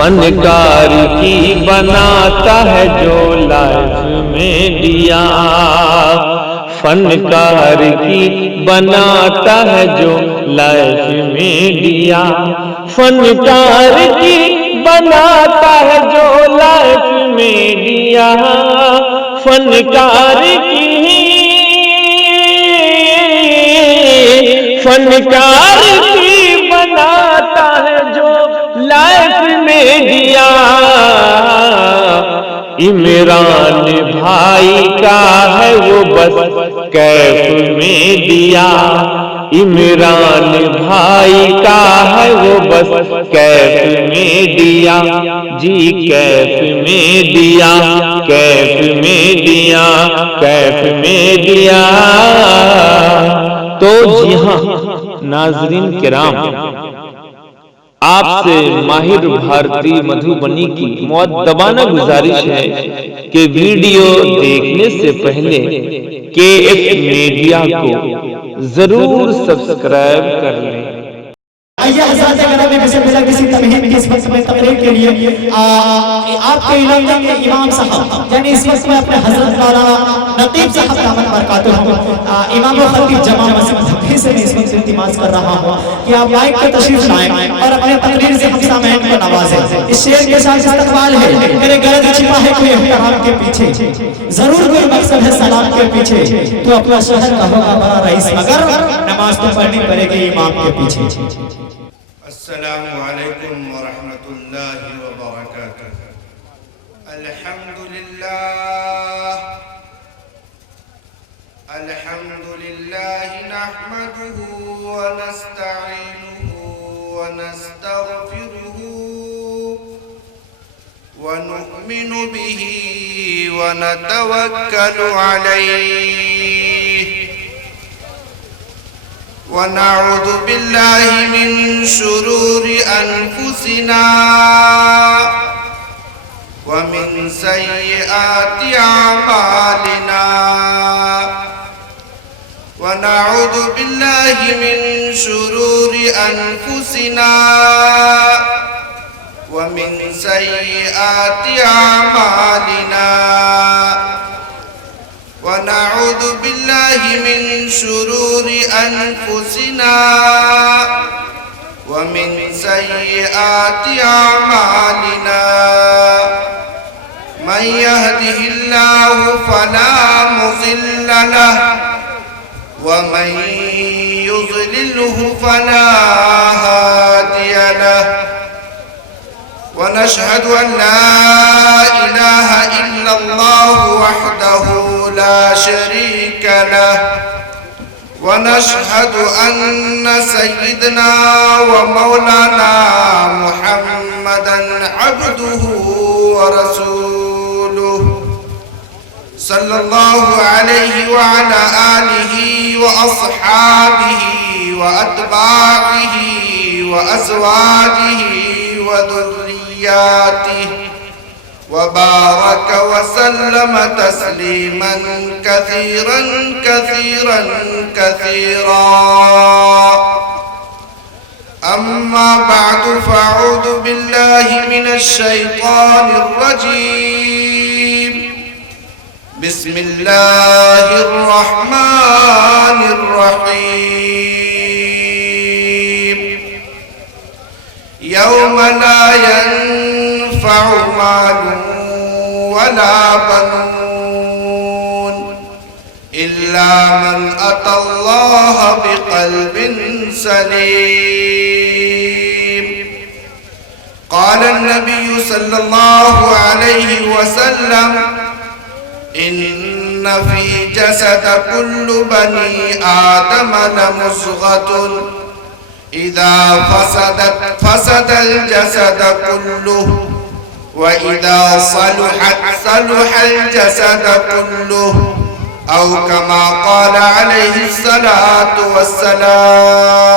فنکار کی بناتا ہے جو لائف میں دیا، فنکار کی بناتا ہے جو لائف میں دیا، فنکار کی بناتا ہے جو لائف میں دیا، فنکار کی بناتا ہے جو لائف میں دیا، عمران بھائی کا ہے وہ بس کیف میں دیا، عمران بھائی کا ہے وہ بس کیف میں دیا، جی کیف میں دیا، کیف میں دیا، کیف میں دیا۔ تو جی ہاں ناظرین کرام، آپ سے ماہر بھارتی مدھوبنی کی مؤدبانہ گزارش ہے کہ ویڈیو دیکھنے سے پہلے KF میڈیا کو ضرور سبسکرائب کر لیں۔ آئیے حضرات گرامی بسم اللہ کسی تمہید کی اس وقت میں تقریر کے لیے آپ کے علاقے کے امام صاحب یعنی اس وقت میں اپنے حضرت مولانا نقیب صاحب دامت برکاتہ امام و خطیب جامع مسجد حفیظ سے میں اس وقت التماس کر رہا ہوں کہ آپ مائک پر تشریف لائیں اور اپنے تقریر سے ہم سامعین کو نوازیں۔ اس شعر کے ساتھ استقبال ہے، میرے گرد چھپا ہے کوئی احترام کے پیچھے، ضرور کوئی مقصد ہے سلام کے پیچھے، تو اپنا شہر کا ہوگا بڑا رئیس مگر نماز تو پڑھنی پڑے گی امام کے پیچھے۔ السلام علیکم ورحمۃ اللہ وبرکاتہ۔ الحمد للہ نحمده ونستعینه ونستغفره ونؤمن به ونتوکل علیہ ونعوذ باللہ من شرور انفسنا ومن سیئات اعمالنا ونعوذ باللہ من شرور انفسنا ومن سیئات اعمالنا ونعوذ باللہ من شرور انفسنا ومن سیئات اعمالنا من يهده الله فلا مضل له ومن يضلله فلا هادي له ونشهد أن لا إله إلا الله وحده لا شريك له ونشهد أن سيدنا ومولانا محمدا عبده ورسوله صلى الله عليه وعلى آله وأصحابه وأتباعه وأزواجه وذرياته وبارك وسلم تسليما كثيرا كثيرا كثيرا أما بعد فأعوذ بالله من الشيطان الرجيم بسم الله الرحمن الرحيم يوم لا ينفع مال ولا بنون إلا من أتى الله بقلب سليم قال النبي صلى الله عليه وسلم إن في جسد كل بني آدم لمضغة إذا فسدت فسد الجسد كله وإذا صلحت صلح الجسد كله أو كما قال عليه الصلاة والسلام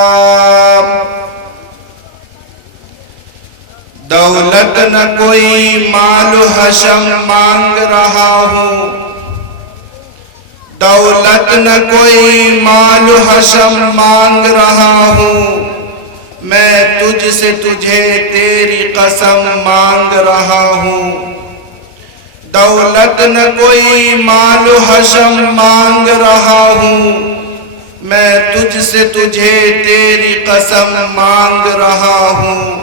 دولت نہ کوئی مال حشم مانگ رہا ہوں، دولت نہ کوئی مال حشم مانگ رہا ہوں، میں تجھ سے تجھے تیری قسم مانگ رہا ہوں دولت نہ کوئی مال و حشم مانگ رہا ہوں میں تجھ سے تجھے تیری قسم مانگ رہا ہوں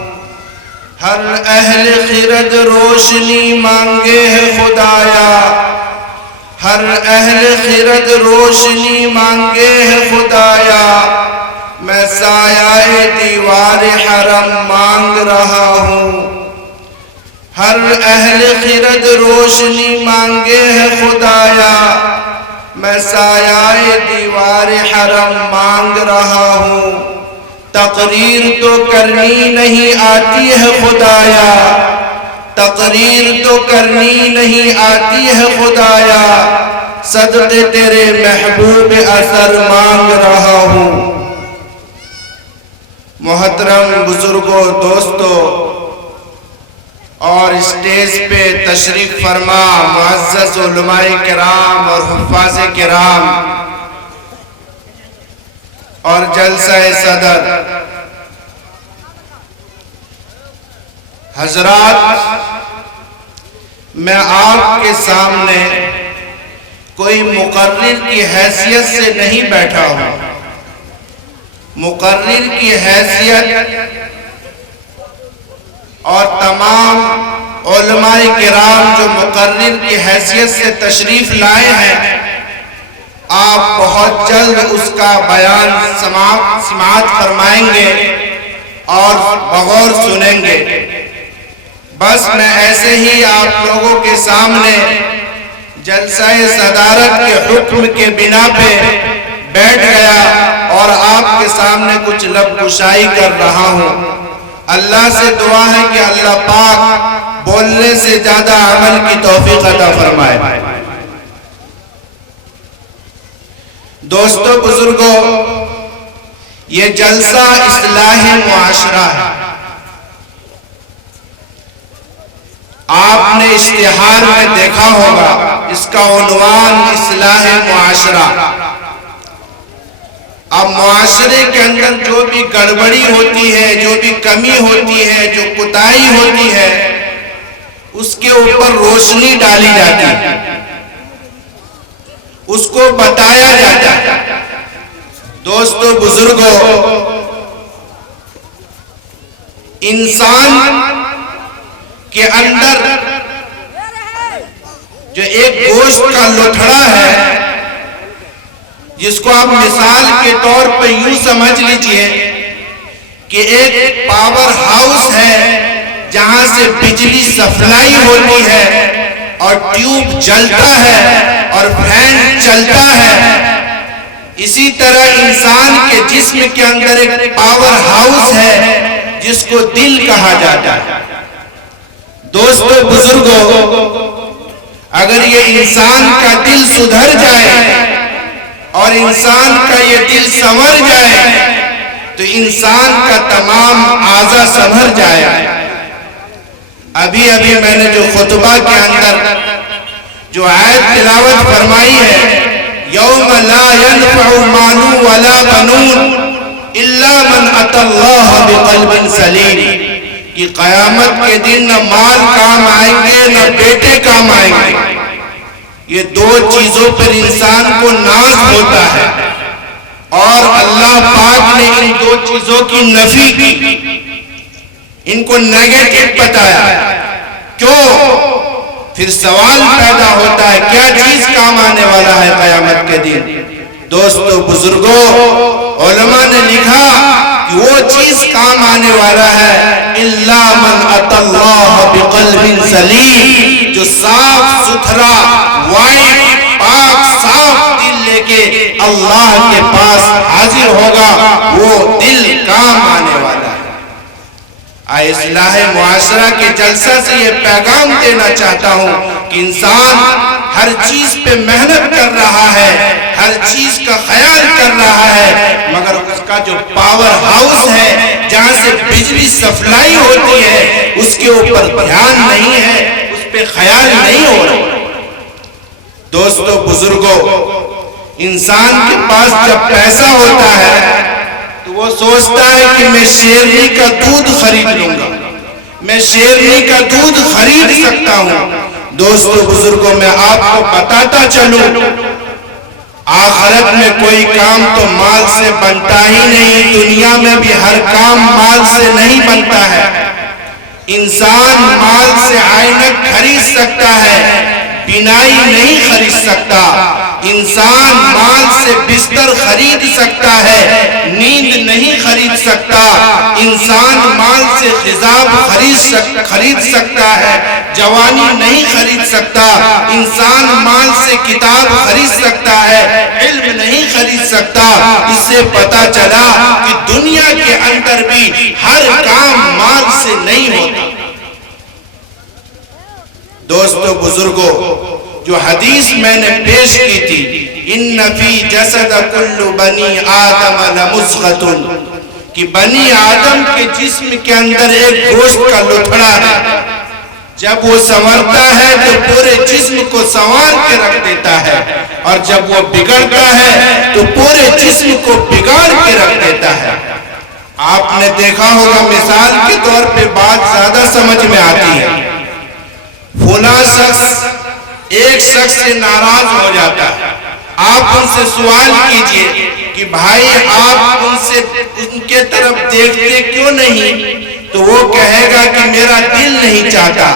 ہر اہل خرد روشنی مانگے ہے خدایا ہر اہل خرد روشنی مانگے ہے خدایا میں سایہ دیوار حرم مانگ رہا ہوں ہر اہل خرد روشنی مانگے ہے خدایا میں سایہ دیوار حرم مانگ رہا ہوں تقریر تو کرنی نہیں آتی ہے خدایا تقریر تو کرنی نہیں آتی ہے خدایا صدقے تیرے محبوب اثر مانگ رہا ہوں محترم بزرگوں دوستوں اور اسٹیج پہ تشریف فرما معزز علماء کرام اور حفاظ کرام اور جلسہ صدر حضرات میں آپ کے سامنے کوئی مقرر کی حیثیت سے نہیں بیٹھا ہوں مقرر کی حیثیت اور تمام علماء کرام جو مقرر کی حیثیت سے تشریف لائے ہیں آپ بہت جلد اس کا بیان سماعت فرمائیں گے اور بغور سنیں گے بس میں ایسے ہی آپ لوگوں کے سامنے جلسہ صدارت کے حکم کے بنا پہ بیٹھ گیا اور آپ کے سامنے کچھ لب کشائی کر رہا ہوں اللہ سے دعا ہے کہ اللہ پاک بولنے سے زیادہ عمل کی توفیق عطا فرمائے دوستو بزرگوں یہ جلسہ اصلاح معاشرہ ہے آپ نے اشتہار میں دیکھا ہوگا اس کا عنوان اصلاح معاشرہ اب معاشرے کے اندر جو بھی گڑبڑی ہوتی ہے جو بھی کمی ہوتی ہے جو کوتاہی ہوتی ہے اس کے اوپر روشنی ڈالی جاتی ہے اس کو بتایا جاتا ہے دوستو بزرگوں انسان کے اندر جو ایک گوشت کا لوتھڑا ہے جس کو آپ مثال کے طور پہ یوں سمجھ لیجئے کہ ایک پاور ہاؤس ہے جہاں سے بجلی سپلائی ہوتی ہے اور ٹیوب جلتا ہے اور فین چلتا ہے اسی طرح انسان کے جسم کے اندر ایک پاور ہاؤس ہے جس کو دل کہا جاتا ہے دوستو بزرگوں اگر یہ انسان کا دل سدھر جائے اور انسان کا یہ دل سنور جائے تو انسان کا تمام اعضاء سنور جائے ابھی میں نے جو خطبہ کے اندر جو آیت تلاوت فرمائی ہے یوم لا ينفع مال ولا بنون الا من اتى الله بقلب سلیم کہ قیامت کے دن نہ مال کام آئیں گے نہ بیٹے کام آئیں گے یہ دو چیزوں پر انسان کو ناز ہوتا ہے اور اللہ پاک نے ان دو چیزوں کی نفی کی ان کو نیگیٹو بتایا کیوں پھر سوال پیدا ہوتا ہے کیا چیز کام آنے والا ہے قیامت کے دن دوستو بزرگوں علماء نے لکھا کہ وہ چیز کام آنے والا ہے الا من اتى الله بقلب سلیم جو صاف ستھرا وائٹ پاک صاف دل لے کے اللہ کے پاس حاضر ہوگا وہ دل کام آنے والا ہے اصلاح معاشرہ کے جلسہ سے یہ پیغام دینا چاہتا ہوں کہ انسان ہر چیز پہ محنت کر رہا ہے ہر چیز کا خیال کر رہا ہے مگر اس کا جو پاور ہاؤس ہے جہاں سے بجلی سپلائی ہوتی ہے اس کے اوپر دھیان نہیں ہے اس پہ خیال نہیں ہو رہا دوستو بزرگوں انسان کے پاس جب پیسہ ہوتا ہے تو وہ سوچتا ہے کہ میں شیرنی کا دودھ خرید لوں گا، میں شیرنی کا دودھ خرید سکتا ہوں۔ دوستو بزرگوں، میں آپ کو بتاتا چلوں، آخرت میں کوئی کام تو مال سے بنتا ہی نہیں، دنیا میں بھی ہر کام مال سے نہیں بنتا ہے۔ انسان مال سے آئینک خرید سکتا ہے، بینائی نہیں خرید سکتا۔ انسان مال سے بستر خرید سکتا ہے، نیند نہیں خرید سکتا۔ انسان مال سے خضاب خرید سکتا ہے، جوانی نہیں خرید سکتا۔ انسان مال سے کتاب خرید سکتا ہے، علم نہیں خرید سکتا۔ اس سے پتہ چلا کہ دنیا کے اندر بھی ہر کام مال سے نہیں ہوتا۔ دوستو بزرگوں، جو حدیث میں نے پیش کی تھی، ان فی جسد کل بنی آدم لمضغۃ، کہ بنی آدم کے جسم کے اندر ایک گوشت کا لتھڑا ہے، جب وہ سنورتا ہے تو پورے جسم کو سنوار کے رکھ دیتا ہے، اور جب وہ بگڑتا ہے تو پورے جسم کو بگاڑ کے رکھ دیتا ہے۔ آپ نے دیکھا ہوگا، مثال کے طور پہ بات زیادہ سمجھ میں آتی ہے۔ فلاں شخص ایک شخص سے ناراض ہو جاتا ہے، آپ ان سے سوال کیجئے کہ بھائی آپ ان کے طرف دیکھتے کیوں نہیں؟ تو وہ کہے گا کہ میرا دل نہیں چاہتا۔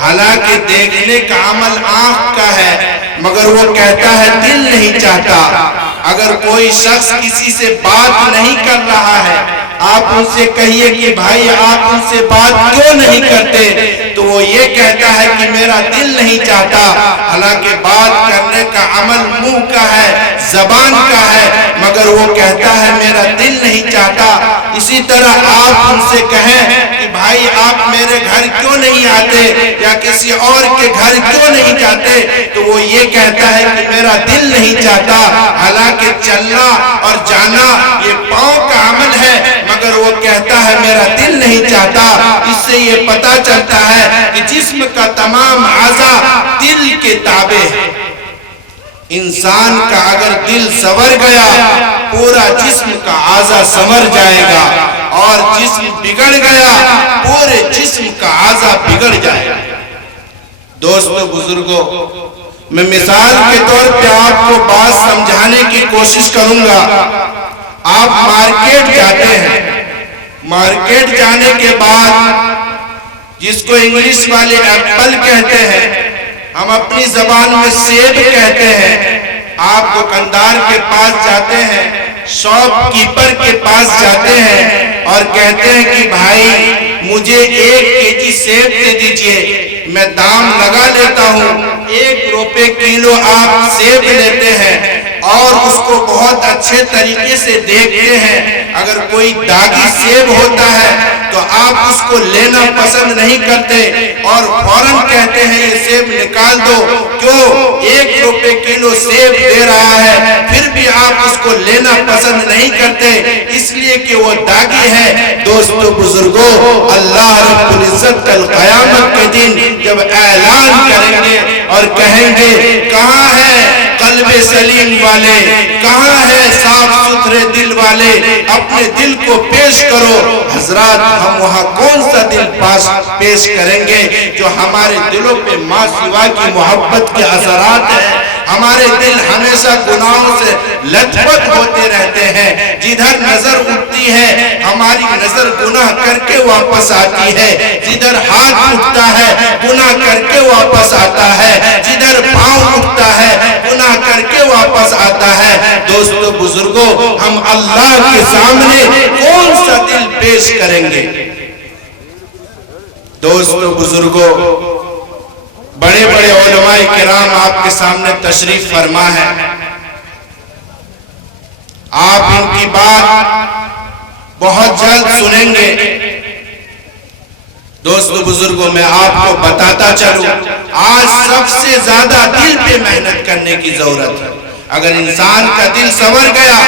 حالانکہ دیکھنے کا عمل آنکھ کا ہے، مگر وہ کہتا ہے دل نہیں چاہتا۔ اگر کوئی شخص کسی سے بات نہیں کر رہا ہے، آپ ان سے کہیے کہ بھائی آپ ان سے بات کیوں نہیں کرتے؟ تو وہ یہ کہتا ہے کہ میرا دل نہیں چاہتا۔ حالانکہ بات کرنے کا عمل منہ کا ہے، زبان کا ہے، مگر وہ کہتا ہے میرا دل نہیں چاہتا۔ اسی طرح آپ ان سے کہیں کہ بھائی آپ میرے گھر کیوں نہیں آتے یا کسی اور کے گھر کیوں نہیں جاتے؟ تو وہ یہ کہتا ہے کہ میرا دل نہیں چاہتا۔ حالانکہ چلنا اور جانا یہ پاؤں کا عمل ہے، مگر وہ کہتا ہے میرا دل نہیں چاہتا۔ اس سے یہ پتہ چلتا ہے کہ جسم کا تمام اعضاء دل کے تابع ہے۔ انسان کا اگر دل سنور گیا، پورا جسم کا اعضاء سنور جائے گا، اور جسم بگڑ گیا، پورے جسم کا اعضاء بگڑ جائے گا۔ دوستو بزرگوں، میں مثال کے طور پہ آپ کو بات سمجھانے کی کوشش کروں گا۔ آپ مارکیٹ جاتے ہیں، مارکیٹ جانے کے بعد جس کو انگلش والے ایپل کہتے ہیں، ہم اپنی زبان میں سیب کہتے ہیں۔ آپ دکاندار کے پاس جاتے ہیں، شاپ کیپر کے پاس جاتے ہیں اور کہتے ہیں کہ بھائی مجھے 1 کیجی سیب دے دیجئے، میں دام لگا لیتا ہوں۔ 1 روپے کلو آپ سیب لیتے ہیں اور اس کو بہت اچھے طریقے سے دیکھتے ہیں۔ اگر کوئی داغی سیب ہوتا ہے تو آپ اس کو لینا پسند نہیں کرتے اور فوراً کہتے ہیں یہ سیب نکال دو۔ کیوں؟ 1 روپے کلو سیب دے رہا ہے، پھر بھی آپ اس کو لینا پسند نہیں کرتے، اس لیے کہ وہ داغی ہے۔ دوستو بزرگوں، اللہ رب العزت کل قیامت کے دن جب اعلان کریں گے اور کہیں گے کہاں ہے قلب سلیم والے، کہاں ہے صاف ستھرے دل والے، اپنے دل کو پیش کرو۔ حضرات، ہم وہاں کون سا دل پیش کریں گے جو ہمارے دلوں پہ ماں سوا کی محبت کے اثرات ہیں؟ ہمارے دل ہمیشہ گناہوں سے لت پت ہوتے رہتے ہیں، جدھر نظر اٹھتی ہے ہماری نظر گناہ کر کے واپس آتی ہے، جدھر ہاتھ اٹھتا ہے گناہ کر کے واپس آتا ہے، جدھر پاؤں اٹھتا ہے گناہ کر کے واپس آتا ہے۔ دوستو بزرگوں، ہم اللہ کے سامنے کون سا دل پیش کریں گے؟ دوستو بزرگوں، بڑے بڑے علماء کرام آپ کے سامنے تشریف فرما ہے، آپ ان کی بات بہت جلد سنیں گے۔ دوستو بزرگوں، میں آپ کو بتاتا چلوں، آج سب سے زیادہ دل پہ محنت کرنے کی ضرورت ہے۔ اگر انسان کا دل سنور گیا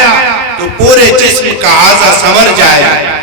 تو پورے جسم کا اعضاء سنور جائے گا۔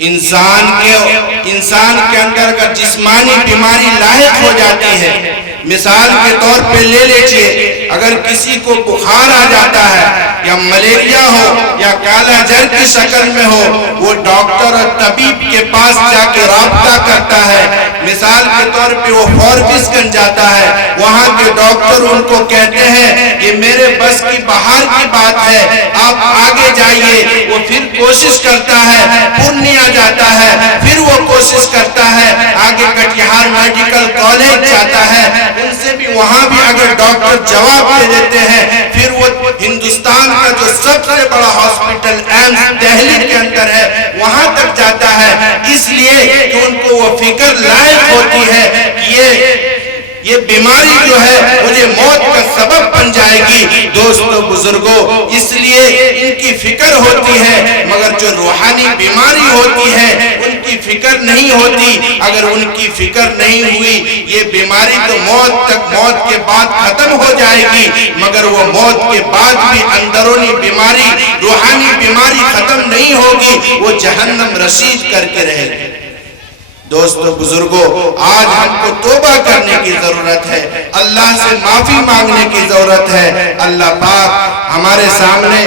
انسان کے اندر اگر جسمانی بیماری لاحق ہو جاتی ہے، مثال کے طور پہ لے لیجئے اگر کسی کو بخار آ جاتا ہے یا ملیریا ہو یا کالا جر کی شکل میں ہو، وہ ڈاکٹر اور طبیب کے پاس جا کے رابطہ کرتا ہے۔ مثال کے طور پہ وہ فاربس گنج جاتا ہے، وہاں کے ڈاکٹر ان کو کہتے ہیں کہ میرے بس کی باہر کی بات ہے، آپ آگے جائیے۔ وہ پھر کوشش کرتا ہے، پورنیا جاتا ہے، پھر وہ کوشش کرتا ہے، آگے کٹیہار میڈیکل کالج جاتا ہے، ان سے بھی وہاں بھی اگر ڈاکٹر جواب دے دیتے ہیں، پھر وہ ہندوستان کا جو سب سے بڑا ہاسپٹل ایمس دہلی کے اندر ہے وہاں تک جاتا ہے، اس لیے کہ ان کو وہ فکر لائق ہوتی ہے کہ یہ بیماری جو ہے مجھے موت کا سبب بن جائے گی۔ دوستو بزرگوں، اس لیے ان کی فکر ہوتی ہے، مگر جو روحانی بیماری ہوتی ہے ان کی فکر نہیں ہوتی۔ اگر ان کی فکر نہیں ہوئی، یہ بیماری تو موت کے بعد ختم ہو جائے گی، مگر وہ موت کے بعد بھی اندرونی بیماری، روحانی بیماری ختم نہیں ہوگی، وہ جہنم رسید کر کے رہے گی۔ دوستو بزرگوں، آج ہم کو توبہ کرنے کی ضرورت ہے، اللہ سے معافی مانگنے کی ضرورت ہے۔ اللہ پاک ہمارے سامنے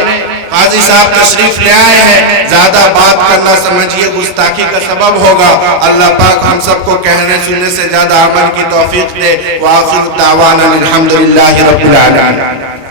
قاضی صاحب تشریف لے آئے ہیں، زیادہ بات کرنا سمجھیے گستاخی کا سبب ہوگا۔ اللہ پاک ہم سب کو کہنے سننے سے زیادہ عمل کی توفیق دے۔ وآخر دعوانا الحمدللہ رب العالمین۔